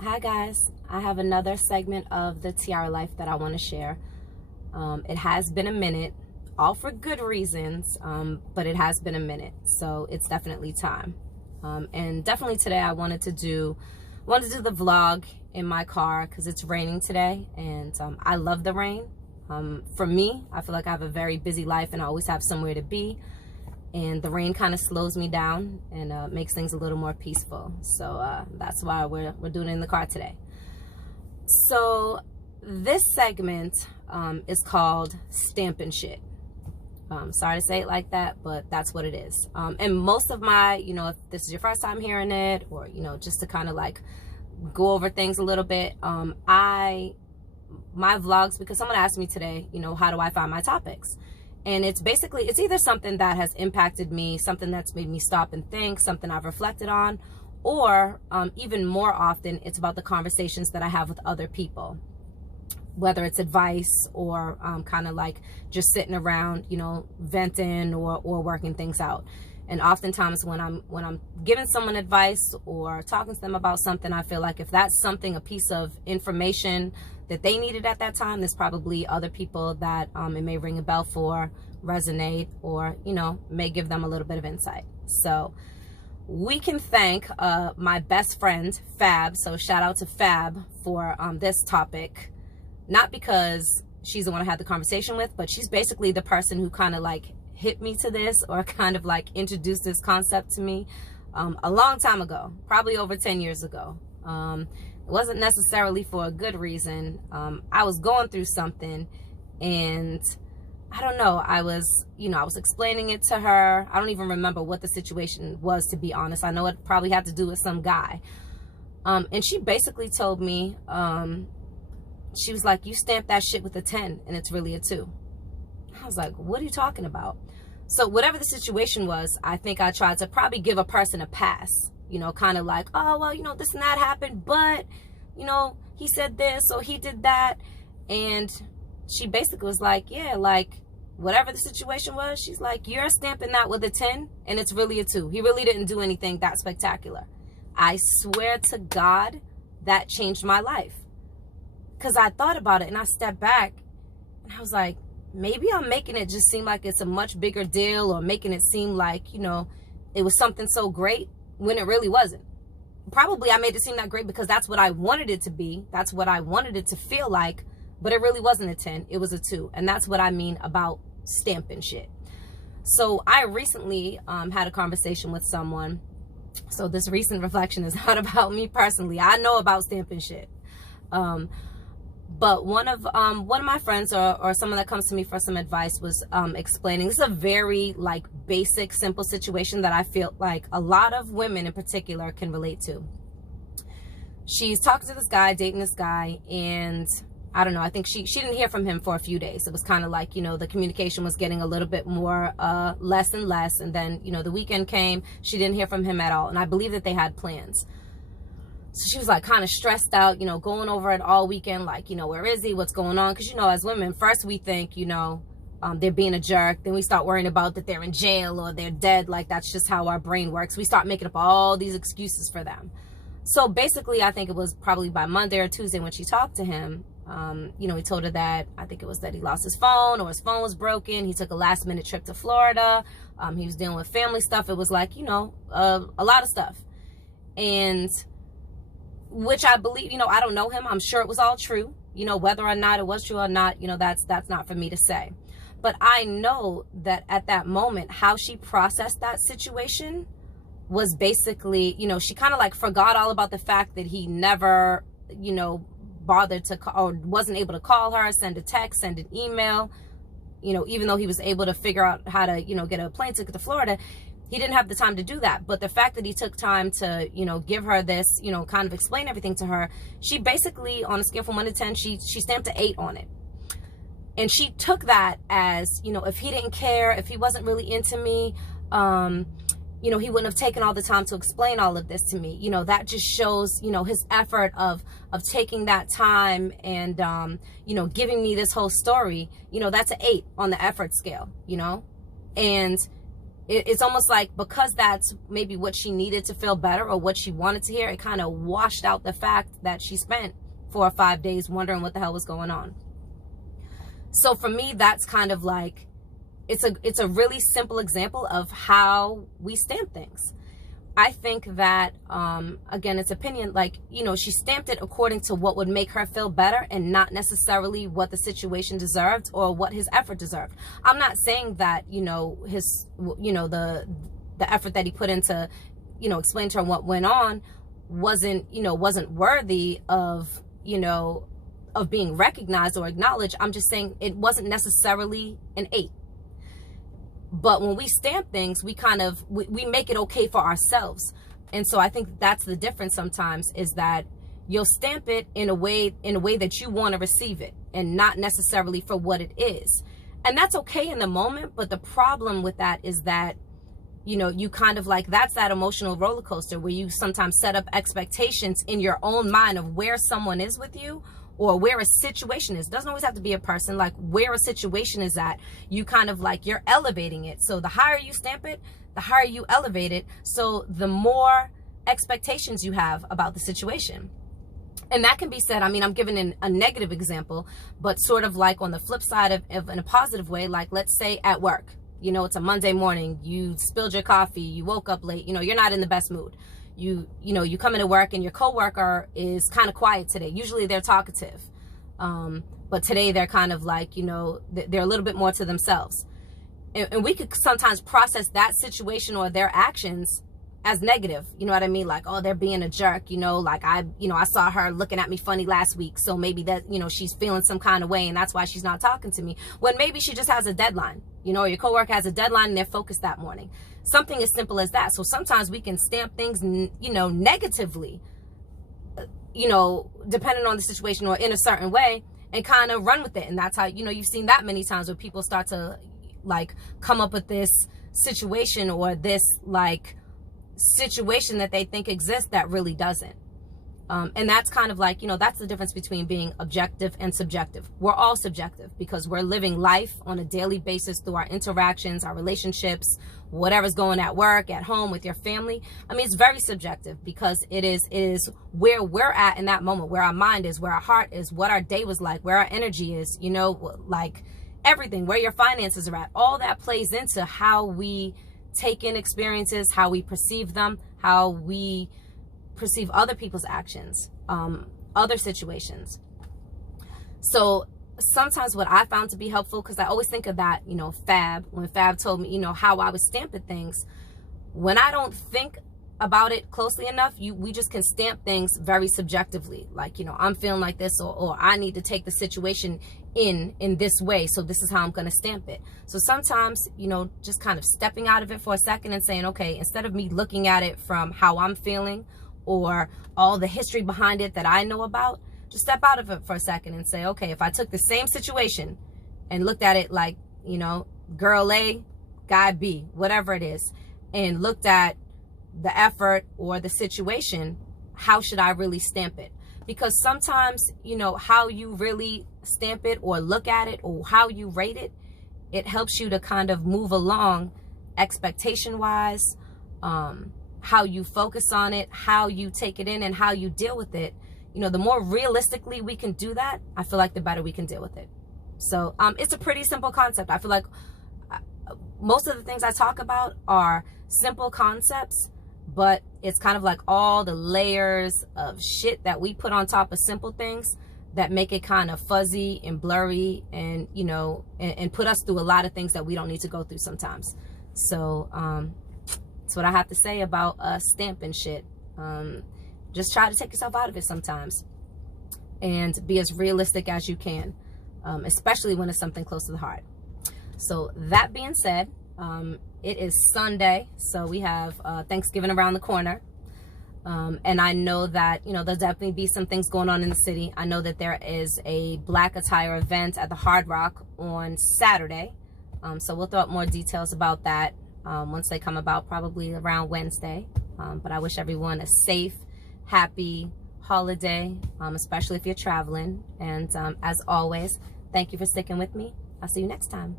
Hi guys, I have another segment of the Tiara life that I want to share. It has been a minute, all for good reasons, but it has been a minute, so it's definitely time. And definitely today I wanted to do the vlog in my car because it's raining today, and I love the rain. For me, I feel like I have a very busy life and I always have somewhere to be. And the rain kind of slows me down and makes things a little more peaceful. So that's why we're doing it in the car today. So this segment is called Stampin' Shit. Sorry to say it like that, but that's what it is. And most of my, if this is your first time hearing it, or, just to kind of like go over things a little bit, my vlogs, because someone asked me today, how do I find my topics? And it's either something that has impacted me, something that's made me stop and think, something I've reflected on, or even more often, it's about the conversations that I have with other people, whether it's advice or kind of like just sitting around, venting or working things out. And oftentimes when I'm giving someone advice or talking to them about something, I feel like if that's something, a piece of information that they needed at that time, there's probably other people that it may ring a bell for, resonate, or, may give them a little bit of insight. So we can thank my best friend, Fab. So shout out to Fab for this topic, not because she's the one I had the conversation with, but she's basically the person who kind of like hit me to this, or kind of like introduced this concept to me a long time ago, probably over 10 years ago. It wasn't necessarily for a good reason. I was going through something, and I don't know, I was explaining it to her. I don't even remember what the situation was, to be honest. I know it probably had to do with some guy. And she basically told me, she was like, you stamped that shit with a 10 and it's really a 2. I was like, what are you talking about? So whatever the situation was, I think I tried to probably give a person a pass, kind of like, oh, well, this and that happened, but, he said this or he did that. And she basically was like, yeah, like whatever the situation was, she's like, you're stamping that with a 10 and it's really a 2. He really didn't do anything that spectacular. I swear to God, that changed my life. Because I thought about it and I stepped back and I was like, maybe I'm making it just seem like it's a much bigger deal, or making it seem like, it was something so great when it really wasn't. Probably I made it seem that great because that's what I wanted it to be. That's what I wanted it to feel like, but it really wasn't a 10. It was a 2. And that's what I mean about stamping shit. So I recently had a conversation with someone. So this recent reflection is not about me personally. I know about stamping shit. But one of my friends or someone that comes to me for some advice was explaining, this is a very like basic, simple situation that I feel like a lot of women in particular can relate to. She's talking to this guy, dating this guy, and I don't know, I think she didn't hear from him for a few days. It was kind of like, the communication was getting a little bit more less and less. And then, the weekend came, she didn't hear from him at all. And I believe that they had plans. So she was like kind of stressed out, going over it all weekend, like, where is he? What's going on? Because, as women, first we think, they're being a jerk. Then we start worrying about that they're in jail or they're dead. Like, that's just how our brain works. We start making up all these excuses for them. So basically, I think it was probably by Monday or Tuesday when she talked to him, he told her that, I think it was that he lost his phone or his phone was broken. He took a last minute trip to Florida. He was dealing with family stuff. It was like, a lot of stuff. And which I believe, I don't know him. I'm sure it was all true, whether or not it was true or not, that's not for me to say. But I know that at that moment, how she processed that situation was basically, she kind of like forgot all about the fact that he never, bothered to call, or wasn't able to call her, send a text, send an email, even though he was able to figure out how to, get a plane ticket to Florida. He didn't have the time to do that. But the fact that he took time to, give her this, kind of explain everything to her, she basically, on a scale from 1 to 10, she stamped an 8 on it. And she took that as, if he didn't care, if he wasn't really into me, he wouldn't have taken all the time to explain all of this to me. That just shows, his effort of taking that time and, giving me this whole story. That's an 8 on the effort scale, and it's almost like, because that's maybe what she needed to feel better or what she wanted to hear, it kind of washed out the fact that she spent 4 or 5 days wondering what the hell was going on. So for me, that's kind of like, it's a really simple example of how we stamp things. I think that, again, it's opinion, like, you know, she stamped it according to what would make her feel better and not necessarily what the situation deserved or what his effort deserved. I'm not saying that, you know, the effort that he put into, you know, explain to her what went on wasn't worthy of, you know, of being recognized or acknowledged. I'm just saying it wasn't necessarily an 8. But when we stamp things, we kind of, we make it okay for ourselves. And so I think that's the difference sometimes, is that you'll stamp it in a way that you want to receive it, and not necessarily for what it is. And that's okay in the moment. But the problem with that is that, you know, you kind of like, that's that emotional roller coaster where you sometimes set up expectations in your own mind of where someone is with you, or where a situation is. It doesn't always have to be a person, like where a situation is at. You kind of like, you're elevating it. So the higher you stamp it, the higher you elevate it. So the more expectations you have about the situation. And that can be said, I mean, I'm giving a negative example, but sort of like on the flip side of in a positive way, like let's say at work, you know, it's a Monday morning, you spilled your coffee, you woke up late, you know, you're not in the best mood. You come into work and your coworker is kind of quiet today. Usually they're talkative. But today they're kind of like, you know, they're a little bit more to themselves. And we could sometimes process that situation or their actions as negative. You know what I mean? Like, oh, they're being a jerk, you know, like I saw her looking at me funny last week. So maybe that, you know, she's feeling some kind of way and that's why she's not talking to me. When maybe she just has a deadline, you know, or your coworker has a deadline and they're focused that morning. Something as simple as that. So sometimes we can stamp things, you know, negatively, you know, depending on the situation or in a certain way, and kind of run with it. And that's how, you know, you've seen that many times where people start to like come up with this situation or this like situation that they think exists that really doesn't. And that's kind of like, you know, that's the difference between being objective and subjective. We're all subjective because we're living life on a daily basis through our interactions, our relationships, whatever's going at work, at home, with your family. I mean, it's very subjective because it is where we're at in that moment, where our mind is, where our heart is, what our day was like, where our energy is, you know, like everything, where your finances are at. All that plays into how we take in experiences, how we perceive them, how we perceive other people's actions, other situations. So sometimes what I found to be helpful, because I always think of that, you know, Fab, when Fab told me, you know, how I was stamping things, when I don't think about it closely enough, we just can stamp things very subjectively. Like, you know, I'm feeling like this, or I need to take the situation in this way, so this is how I'm going to stamp it. So sometimes, you know, just kind of stepping out of it for a second and saying, okay, instead of me looking at it from how I'm feeling or all the history behind it that I know about, just step out of it for a second and say, okay, if I took the same situation and looked at it like, you know, girl A, guy B, whatever it is, and looked at the effort or the situation, how should I really stamp it? Because sometimes, you know, how you really stamp it or look at it or how you rate it, it helps you to kind of move along expectation wise, how you focus on it, how you take it in, and how you deal with it. You know, the more realistically we can do that, I feel like the better we can deal with it. So it's a pretty simple concept. I feel like most of the things I talk about are simple concepts, but it's kind of like all the layers of shit that we put on top of simple things that make it kind of fuzzy and blurry, and, you know, and put us through a lot of things that we don't need to go through sometimes. So that's what I have to say about stamping shit. Just try to take yourself out of it sometimes and be as realistic as you can, especially when it's something close to the heart. So that being said, it is Sunday, so we have Thanksgiving around the corner. And I know that, you know, there'll definitely be some things going on in the city. I know that there is a black attire event at the Hard Rock on Saturday. So we'll throw up more details about that once they come about, probably around Wednesday. But I wish everyone a safe, happy holiday, especially if you're traveling. And as always, thank you for sticking with me. I'll see you next time.